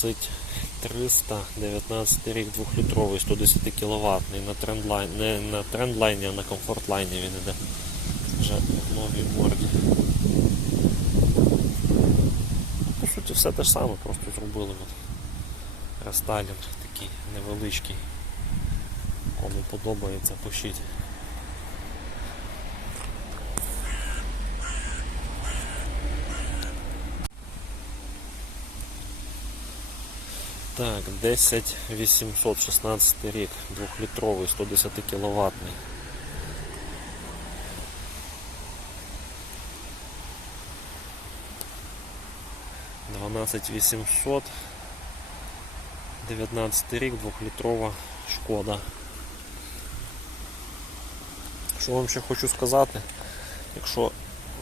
Це йде 14300, 19 рік, 2-літровий, 110 кВт. На трендлайн, не на трендлайні, а на комфортлайні він йде. Вже в новій морді. По суті, все те ж саме, просто зробили рестайлінг такий невеличкий. Кому подобається, пишіть. Так, 10 816 рік, 2-літровий, 110 кіловатний. Дванадцять вісімсот, 19 рік, 2-літрова шкода. Що вам ще хочу сказати, якщо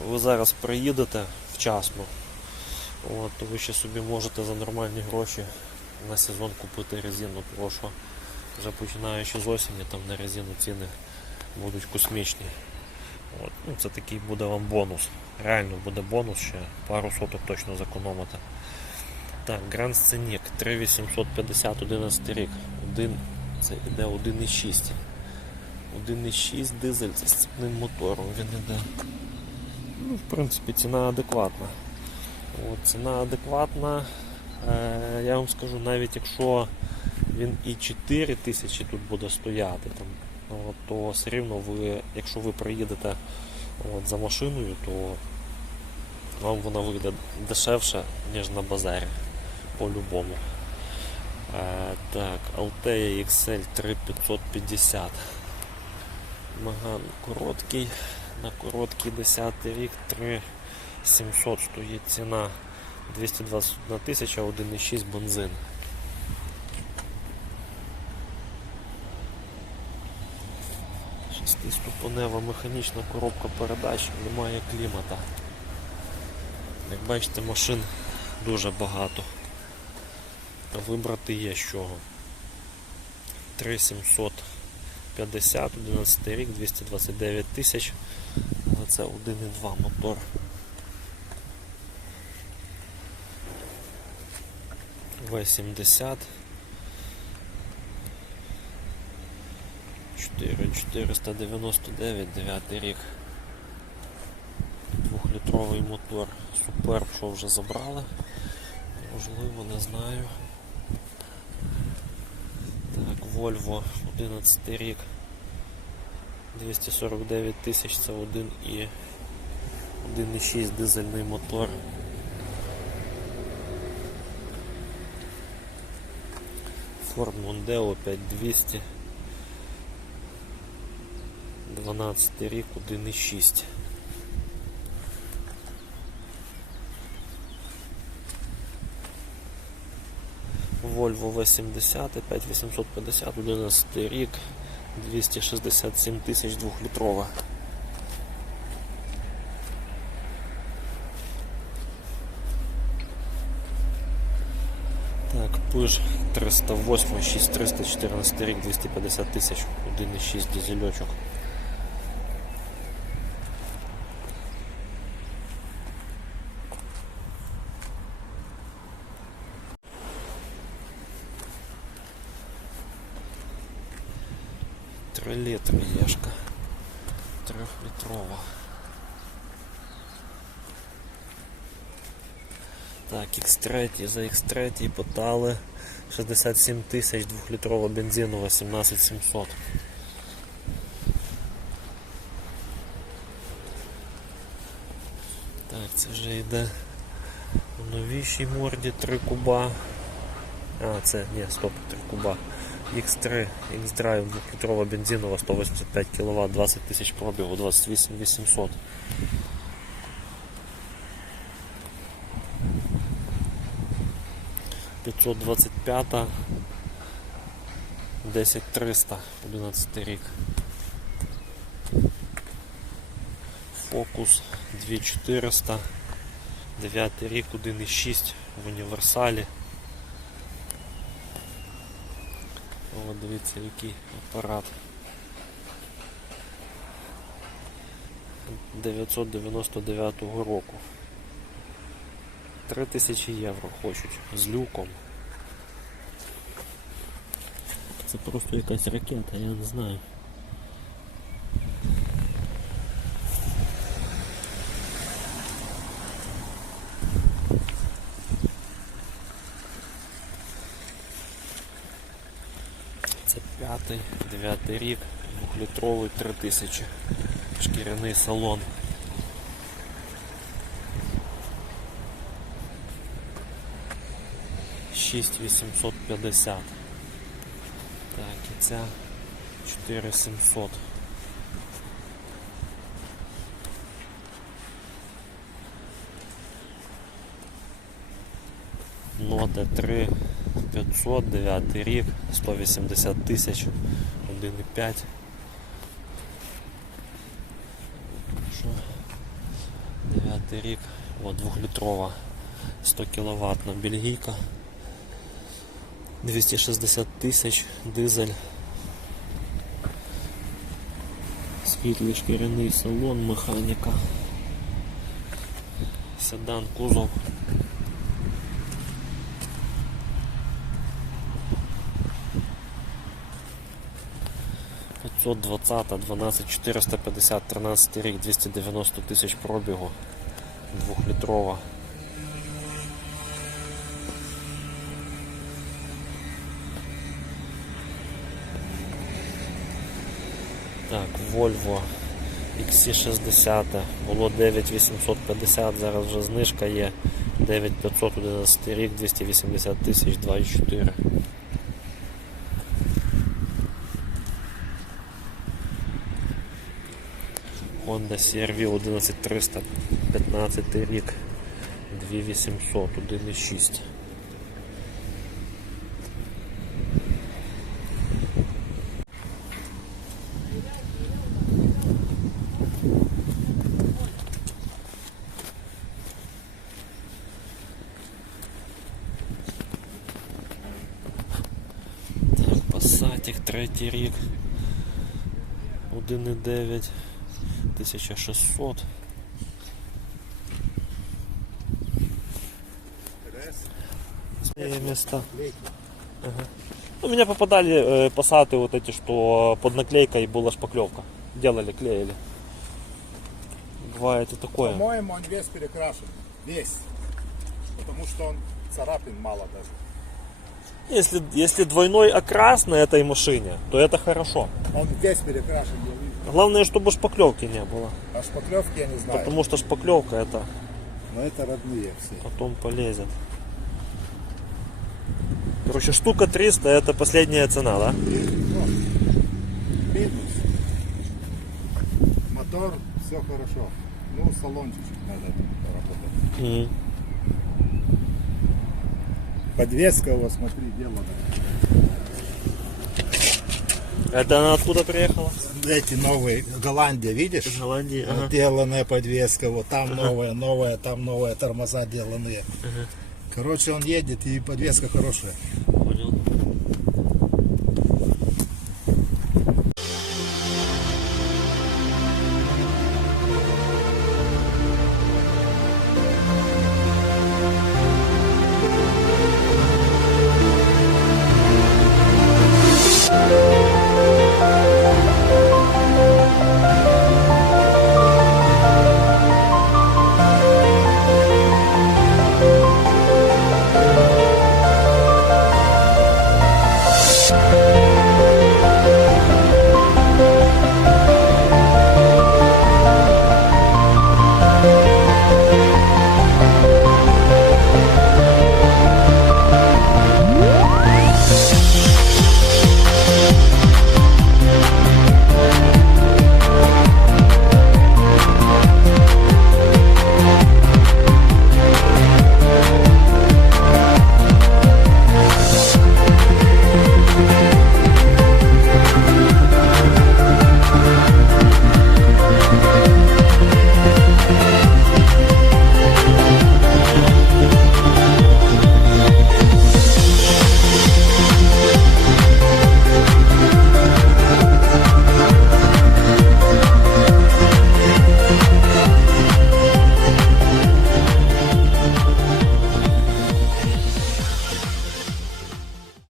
ви зараз приїдете вчасно, от, то ви ще собі можете за нормальні гроші на сезон купити резину, тому що вже починаючи з осені там на резину ціни будуть космічні. От. Ну, це такий буде вам бонус. Реально буде бонус ще, пару соток точно зекономити. Так, Grand Scenic 3850 11 рік. Це йде 1,6. 1,6 дизель з цепним мотором. Він іде. Ну, в принципі, ціна адекватна. От, ціна адекватна. Е, я вам скажу, навіть якщо він і 4 тисячі тут буде стояти, там, от, то все рівно ви, якщо ви приїдете от, за машиною, то вам вона вийде дешевше, ніж на базарі. По-любому. Е, так, Altea XL 3550. Маган короткий. На короткий 10 рік 3700 стоїть ціна 221 тисяча 1,6 бензин. Шестиступенева механічна коробка передач, немає клімата. Як бачите, машин дуже багато. Вибрати є з чого. 3750, 11 рік, 229 тисяч. Але це 1,2 мотор. В70 4499, 9 рік. Двохлітровий мотор. Супер, що вже забрали. Можливо, не знаю. Так, Volvo 11 рік. 249 тисяч це 1 і 1,6 дизельний мотор. Ford Mondeo 5200 12 рік 1,6 Volvo V70 5850 11 рік 267 тисяч 2-літрова. Так, Peugeot 308, 6314 рік, 250 тисяч, 1,6 дизельочок. Три літри єшка. Трьохлітрова. Так, X3, за X3 подали 67 тисяч, двохлітрова бензинова, 17700. Так, це вже йде у новішій морді 3 куба. А, це, ні, стоп, 3 куба. X3, X-Drive, 2-літрова бензинова, 185 кВт, 20 тисяч пробігу, 28 800. П'ятсот двадцять п'ята, десять триста, одинадцятий рік. Фокус 2400, 9 рік, 1,6 в універсалі. О, дивіться, який апарат. 999 року. 3000 євро хочуть з люком. Це просто якась ракета, я не знаю. Це п'ятий, дев'ятий рік, двохлітровий 3000. Шкіряний салон. Шість вісімсот п'ятдесят. Так, і ця 4700. Нота 3 500, 9 рік, 180 тисяч, 1,5. Що? 9 рік, о, 2-літрова 100 кВт бельгійка. 260 тисяч, дизель. Світлий шкіряний салон, механіка. Седан, кузов. Двадцата, 12 450, 13 рік, 290 тисяч пробігу, двохлітрова. Так, Volvo XC60 було 9850, зараз вже знижка є 9500 11 рік, 280 тисяч 2,4. Honda CR-V 11300 15 рік 2800 1,6. 23 рік. 1,9, 1600. места. Ага. Ну, меня попадали е, э, пассаты вот эти, что под наклейкой была шпаклевка. Делали, клеили. Бывает и такое. По-моему, он весь перекрашен. Весь. Потому что он царапин мало даже. Если, если двойной окрас на этой машине, то это хорошо. Он весь перекрашен, я вижу. Главное, чтобы шпаклевки не было. А шпаклевки я не знаю. Потому что шпаклевка это Но это родные все. потом полезет. Короче, штука 300 это последняя цена, да? Минус. Мотор, все хорошо. Ну, салончик надо поработать. Мгм. Подвеска у вас, смотри, делана. Это она откуда приехала? Эти новые, Голландия, видишь? Вот Ага. Деланная подвеска, вот там новая, новая, там новая, тормоза деланные. Короче, он едет и подвеска хорошая.